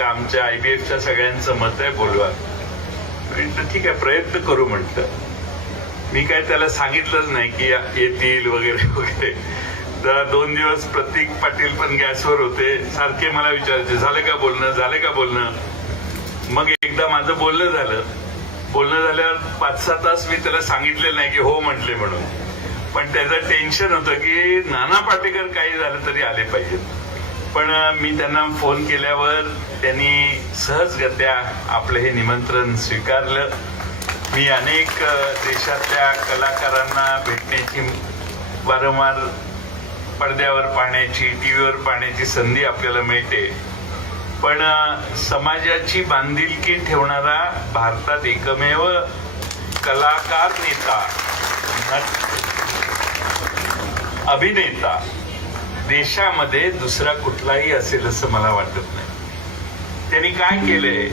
का आमच्या आय बी एफच्या सगळ्यांचं मत आहे बोलवा म्हटलं ठीक आहे प्रयत्न करू म्हटलं. मी काय त्याला सांगितलंच नाही की येतील वगैरे वगैरे. जरा दोन दिवस प्रतीक पाटील पण गॅसवर होते. सारखे मला विचारायचे झालं का बोलणं? झालं का बोलणं? मग एकदा माझं बोलणं झालं. बोलणं झाल्यावर पाच सहा तास मी त्याला सांगितले नाही की हो म्हटले म्हणून. पण त्याचं टेन्शन होतं की नाना पाटेकर काही झालं तरी आले पाहिजेत. पण मी त्यांना फोन केल्यावर त्यांनी सहजगत्या आपलं हे निमंत्रण स्वीकारलं. मी अनेक देशातल्या कलाकारांना भेटण्याची वारंवार पडद्यावर पाहण्याची टी व्हीवर पाहण्याची संधी आपल्याला मिळते. पण समाजाची बांधिलकी ठेवणारा भारतात एकमेव कलाकार नेता अभिनेता देशामध्ये दुसरा कुठलाही असेल असं मला वाटत नाही. त्यांनी काय केलंय?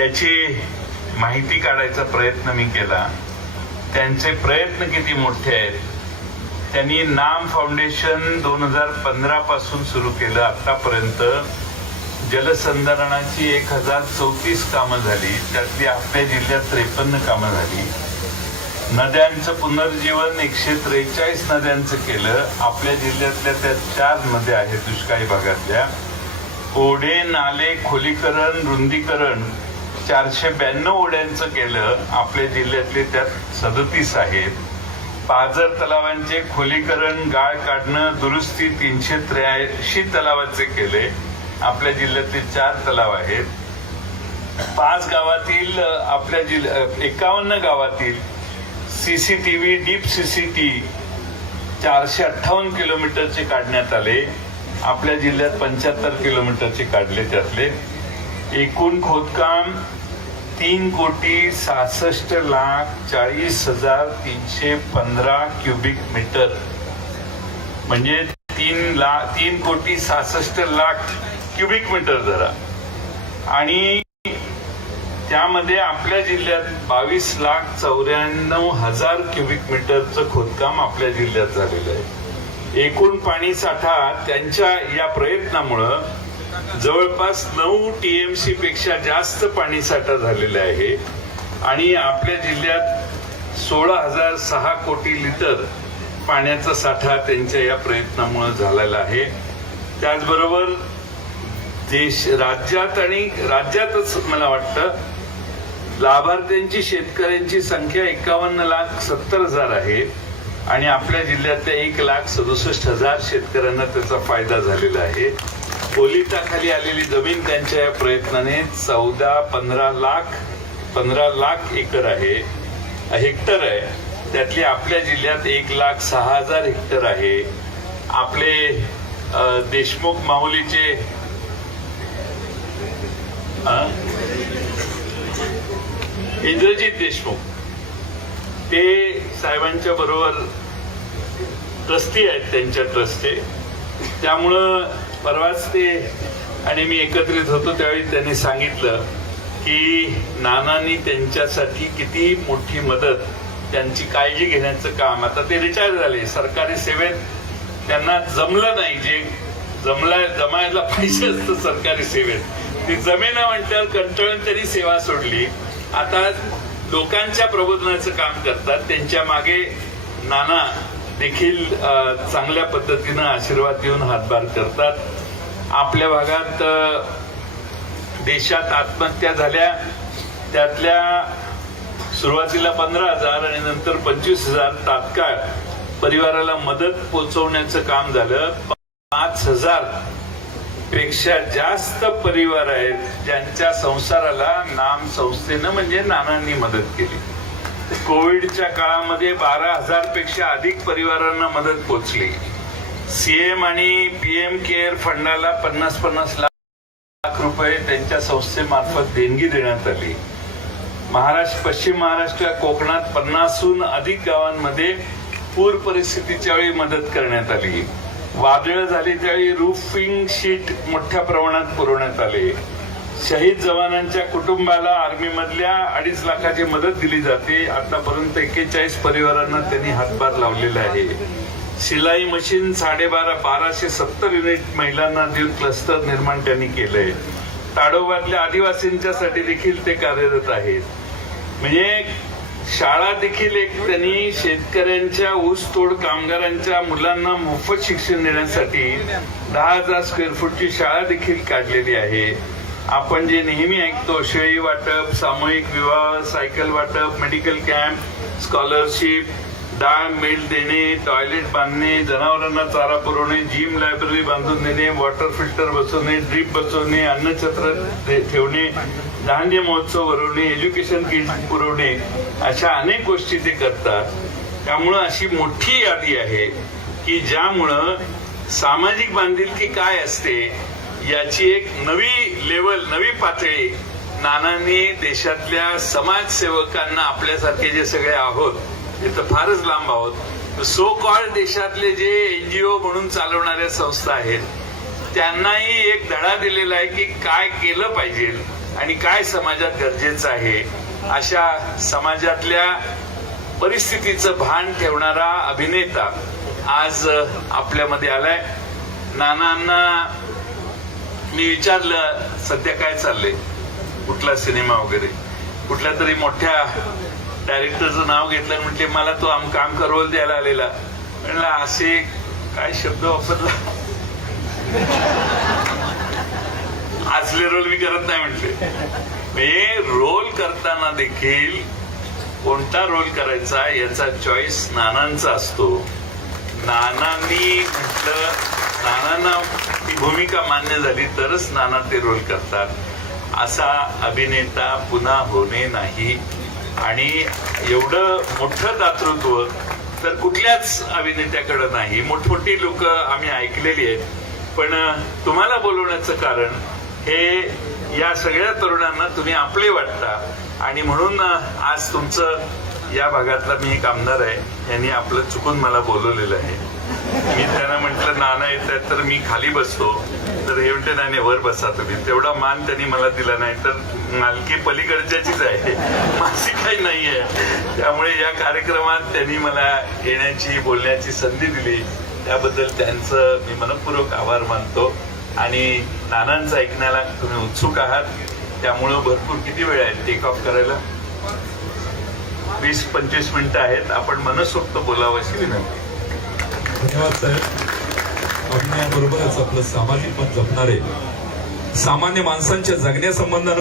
याची माहिती काढायचा प्रयत्न मी केला. त्यांचे प्रयत्न किती मोठे आहेत? त्यांनी नाम फाउंडेशन दोन हजार पंधरा पासून सुरू केलं. आतापर्यंत जलसंधारणाची एक हजार चौतीस कामं झाली. त्यातली आपल्या जिल्ह्यात त्रेपन्न कामं झाली. नद्यांचं पुनर्जीवन एकशे त्रेचाळीस नद्यांचं केलं. आपल्या जिल्ह्यातल्या त्या चार नद्या आहेत दुष्काळी भागातल्या. ओढे नाले खोलीकरण रुंदीकरण चारशे ब्याण्णव ओढ्यांचं केलं. आपल्या जिल्ह्यातले त्यात सदतीस आहेत. पाझर तलावांचे खोलीकरण गाळ काढणं दुरुस्ती तीनशे त्र्याऐंशी तलावाचे केले. आपल्या जिल्ह्यातले चार तलाव आहेत. पाच गावातील आपल्या जिल्ह्या एकावन्न गावातील सीसीटीव्ही डीप सीसीटी चारशे अठ्ठावन्न किलोमीटरचे काढण्यात आले. आपल्या जिल्ह्यात पंच्याहत्तर किलोमीटरचे काढले त्यातले. एकूण खोदकाम तीन कोटी सहासष्ट लाख चाळीस हजार तीनशे पंधरा क्युबिक मीटर. म्हणजे तीन लाख तीन कोटी सहासष्ट लाख क्युबिक मीटर धरा आणि त्यामध्ये आपल्या जिल्ह्यात बावीस लाख चौऱ्याण्णव हजार क्युबिक मीटरचं खोदकाम आपल्या जिल्ह्यात झालेलं आहे. एकूण पाणी साठा त्यांच्या या प्रयत्नामुळं जवळपास नऊ टीएमसी पेक्षा जास्त पाणी साठा झालेला आहे. आणि आपल्या जिल्ह्यात सोळा हजार सहा कोटी लिटर पाण्याचा साठा त्यांच्या या प्रयत्नामुळे झालेला आहे. त्याचबरोबर देश राज्यात आणि राज्यातच मला वाटतं लाभार्थ्यांची शेतकऱ्यांची संख्या एकावन्न लाख सत्तर हजार आहे आणि आपल्या जिल्ह्यातल्या एक लाख सदुसष्ट हजार शेतकऱ्यांना त्याचा फायदा झालेला आहे. ओलिताखाली आलेली जमीन त्यांच्या या प्रयत्नाने चौदा पंधरा लाख पंधरा लाख एकर आहे. हेक्टर आहे. त्यातली आपल्या जिल्ह्यात एक लाख सहा हजार हेक्टर आहे. आपले देशमुख माहुलीचे इंद्रजित देशमुख ते साहेबांच्या बरोबर ट्रस्टी आहेत त्यांच्या ट्रस्टचे. त्यामुळं परवाच ते आणि मी एकत्रित होतो त्यावेळी त्यांनी सांगितलं की नानांनी त्यांच्यासाठी किती मोठी मदत त्यांची काळजी घेण्याचं काम. आता ते रिटायर झाले सरकारी सेवेत त्यांना जमलं नाही जे जमला जमायला पाहिजे असतं सरकारी सेवेत. ती जमेना म्हटल्यावर कंटाळून त्यांनी सेवा सोडली. आता लोकांच्या प्रबोधनाचं काम करतात. त्यांच्या मागे नाना देखील चांगल्या पद्धतीनं आशीर्वाद देऊन हातभार करतात. आपल्या भागात देशात आत्महत्या झाल्या. त्यातल्या सुरुवातीला पंधरा हजार आणि नंतर पंचवीस हजार तात्काळ परिवाराला मदत पोचवण्याचं काम झालं. पाच हजार पेक्षा जास्त परिवार आहेत ज्यांच्या संसाराला नाम संस्थेनं म्हणजे नानांनी मदत केली. कोविडच्या काळामध्ये बारा हजारपेक्षा अधिक परिवारांना मदत पोचली सीएम आणि पीएम केअर फंडाला पन्नास पन्नास लाख रुपये त्यांच्या संस्थेमार्फत देणगी देण्यात आली. महाराष्ट्र पश्चिम महाराष्ट्र कोकणात पन्नासहून अधिक गावांमध्ये पूर परिस्थितीच्या वेळी मदत करण्यात आली. वादळ झाली त्यावेळी रूफिंग शीट मोठ्या प्रमाणात पुरवण्यात आले. शहीद जवानांच्या कुटुंबाला आर्मीमधल्या अडीच लाखाची मदत दिली जाते. आतापर्यंत एक्केचाळीस परिवारांना त्यांनी हातभार लावलेला आहे. शिलाई मशीन साडेबारा बाराशे सत्तर युनिट महिलांना देऊन क्लस्टर निर्माण त्यांनी केलंय. ताडोबातल्या आदिवासींच्यासाठी देखील ते कार्यरत आहेत. म्हणजे शाळा देखील एक त्यांनी शेतकऱ्यांच्या ऊसतोड कामगारांच्या मुलांना मोफत शिक्षण देण्यासाठी दहा हजार स्क्वेअर फूटची शाळा देखील काढलेली आहे. आपण जे नेहमी ऐकतो शेळी वाटप सामूहिक विवाह सायकल वाटप मेडिकल कॅम्प स्कॉलरशिप डाळ मिल देणे टॉयलेट बांधणे जनावरांना चारा पुरवणे जिम लायब्ररी बांधून देणे वॉटर फिल्टर बसवणे ड्रीप बसवणे अन्नछत्र ठेवणे धान्य महोत्सव भरवणे एज्युकेशन किट पुरवणे अशा अनेक गोष्टी ते करतात. त्यामुळं अशी मोठी यादी आहे की ज्यामुळं सामाजिक बांधिलकी काय असते याची एक नवी लेवल नवी पातळी नानांनी देशातल्या समाजसेवकांना आपल्यासारखे जे सगळे आहोत ते तर फारच लांब आहोत सो कॉल देशातले जे एनजीओ म्हणून चालवणाऱ्या संस्था आहेत त्यांनाही एक धडा दिलेला आहे की काय केलं पाहिजे. आणि काय समाजात गरजेचं आहे अशा समाजातल्या परिस्थितीचं भान ठेवणारा अभिनेता आज आपल्यामध्ये आलाय. नानांना मी विचारलं सध्या काय चाललंय? कुठला सिनेमा वगैरे? कुठल्या तरी मोठ्या डायरेक्टरचं नाव घेतलं म्हटले मला तो आम काम करोल द्यायला आलेला. म्हणला असे काय शब्द वापरला? आजले रोल मी करत नाही म्हटले. मी रोल करताना देखील कोणता रोल करायचा याचा चॉईस नानांचा असतो. नानांनी म्हटलं नानांना ती भूमिका मान्य झाली तरच नाना ते रोल करतात. असा अभिनेता पुन्हा होणे नाही. आणि एवढं मोठं दातृत्व तर कुठल्याच अभिनेत्याकडं नाही. मोठमोठी लोक आम्ही ऐकलेली आहेत. पण तुम्हाला बोलवण्याचं कारण हे या सगळ्या तरुणांना तुम्ही आपले वाटता. आणि म्हणून आज तुमचं या भागातला मी एक आमदार आहे. यांनी आपलं चुकून मला बोलवलेलं आहे. मी त्यांना म्हटलं नाना येत आहेत तर मी खाली बसतो. तर हे म्हणते नाणे वर बसा तुम्ही. तेवढा मान त्यांनी मला दिला नाही तर मालकी पलीकडच्याचीच आहे. माझी काही नाही आहे त्यामुळे या कार्यक्रमात त्यांनी मला येण्याची बोलण्याची संधी दिली. त्याबद्दल त्यांचं मी मनपूर्वक आभार मानतो. आणि नानांचं ऐकण्याला तुम्ही उत्सुक आहात त्यामुळं भरपूर किती वेळ आहे टेक ऑफ करायला? वीस पंचवीस मिनिटं आहेत. आपण मनसोक्त बोलावं अशी विनंती. धन्यवाद साहेब. अभिनयाबरोबरच आपलं सामाजिक मत जपणारे सामान्य माणसांच्या जगण्यासंबंधानं